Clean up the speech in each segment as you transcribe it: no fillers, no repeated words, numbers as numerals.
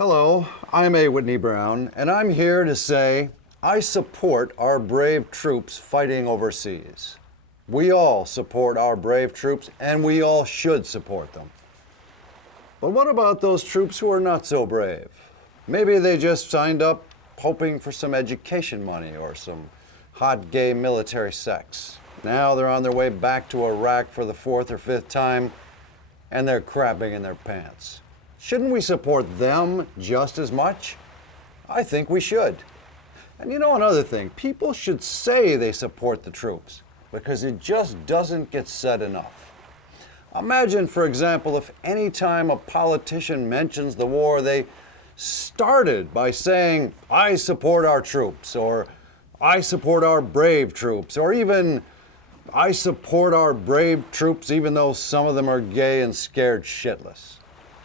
Hello, I'm Whitney Brown, and I'm here to say I support our brave troops fighting overseas. We all support our brave troops, and we all should support them. But what about those troops who are not so brave? Maybe they just signed up hoping for some education money or some hot gay military sex. Now they're on their way back to Iraq for the fourth or fifth time, and they're crapping in their pants. Shouldn't we support them just as much? I think we should. And you know another thing, people should say they support the troops because it just doesn't get said enough. Imagine, for example, if any time a politician mentions the war, they started by saying, I support our troops, or I support our brave troops, or even, I support our brave troops even though some of them are gay and scared shitless.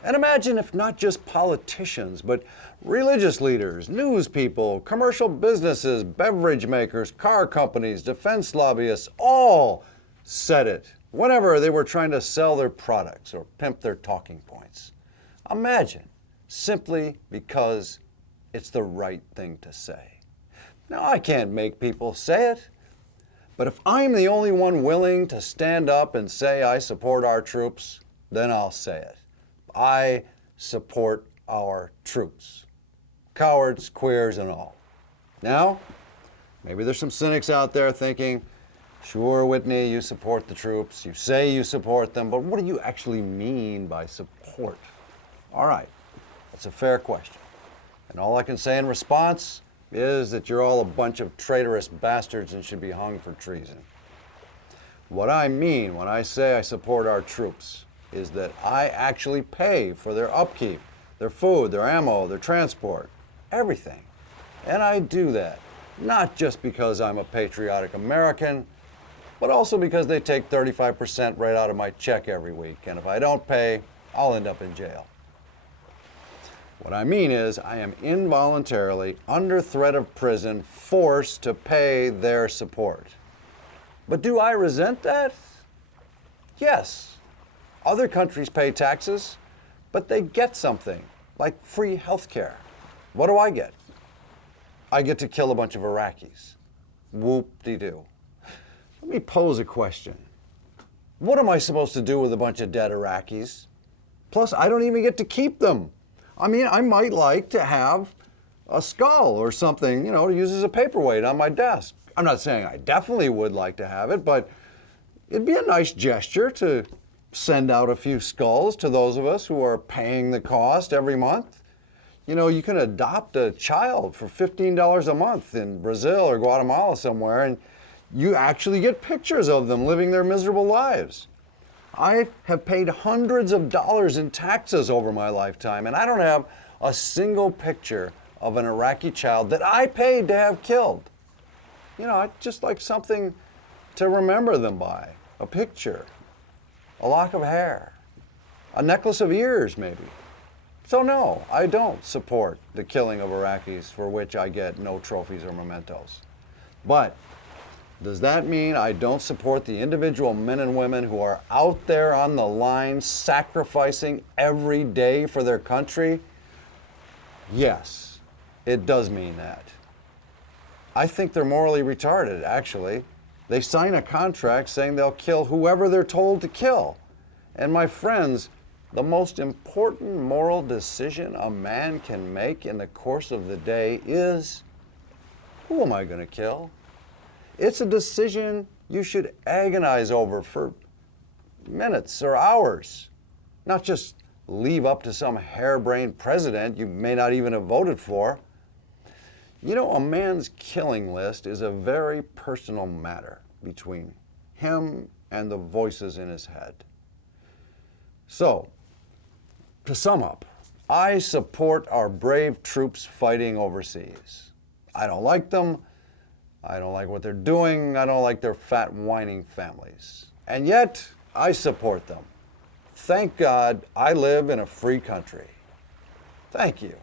And imagine if not just politicians, but religious leaders, news people, commercial businesses, beverage makers, car companies, defense lobbyists, all said it whenever they were trying to sell their products or pimp their talking points. Imagine, simply because it's the right thing to say. Now, I can't make people say it, but if I'm the only one willing to stand up and say I support our troops, then I'll say it. I support our troops. Cowards, queers, and all. Now, maybe there's some cynics out there thinking, sure, Whitney, you support the troops, you say you support them, but what do you actually mean by support? All right, that's a fair question. And all I can say in response is that you're all a bunch of traitorous bastards and should be hung for treason. What I mean when I say I support our troops is that I actually pay for their upkeep, their food, their ammo, their transport, everything. And I do that, not just because I'm a patriotic American, but also because they take 35% right out of my check every week. And if I don't pay, I'll end up in jail. What I mean is I am involuntarily, under threat of prison, forced to pay their support. But do I resent that? Yes. Other countries pay taxes, but they get something, like free health care. What do I get? I get to kill a bunch of Iraqis. Whoop-de-doo. Let me pose a question. What am I supposed to do with a bunch of dead Iraqis? Plus, I don't even get to keep them. I mean, I might like to have a skull or something, to use as a paperweight on my desk. I'm not saying I definitely would like to have it, but it'd be a nice gesture to send out a few skulls to those of us who are paying the cost every month. You can adopt a child for $15 a month in Brazil or Guatemala somewhere, and you actually get pictures of them living their miserable lives. I have paid hundreds of dollars in taxes over my lifetime, and I don't have a single picture of an Iraqi child that I paid to have killed. I'd just like something to remember them by, a picture. A lock of hair, a necklace of ears maybe. So no, I don't support the killing of Iraqis for which I get no trophies or mementos. But does that mean I don't support the individual men and women who are out there on the line sacrificing every day for their country? Yes, it does mean that. I think they're morally retarded, actually. They sign a contract saying they'll kill whoever they're told to kill. And my friends, the most important moral decision a man can make in the course of the day is, who am I going to kill? It's a decision you should agonize over for minutes or hours, not just leave up to some harebrained president you may not even have voted for. A man's killing list is a very personal matter between him and the voices in his head. So, to sum up, I support our brave troops fighting overseas. I don't like them. I don't like what they're doing. I don't like their fat, whining families. And yet, I support them. Thank God I live in a free country. Thank you.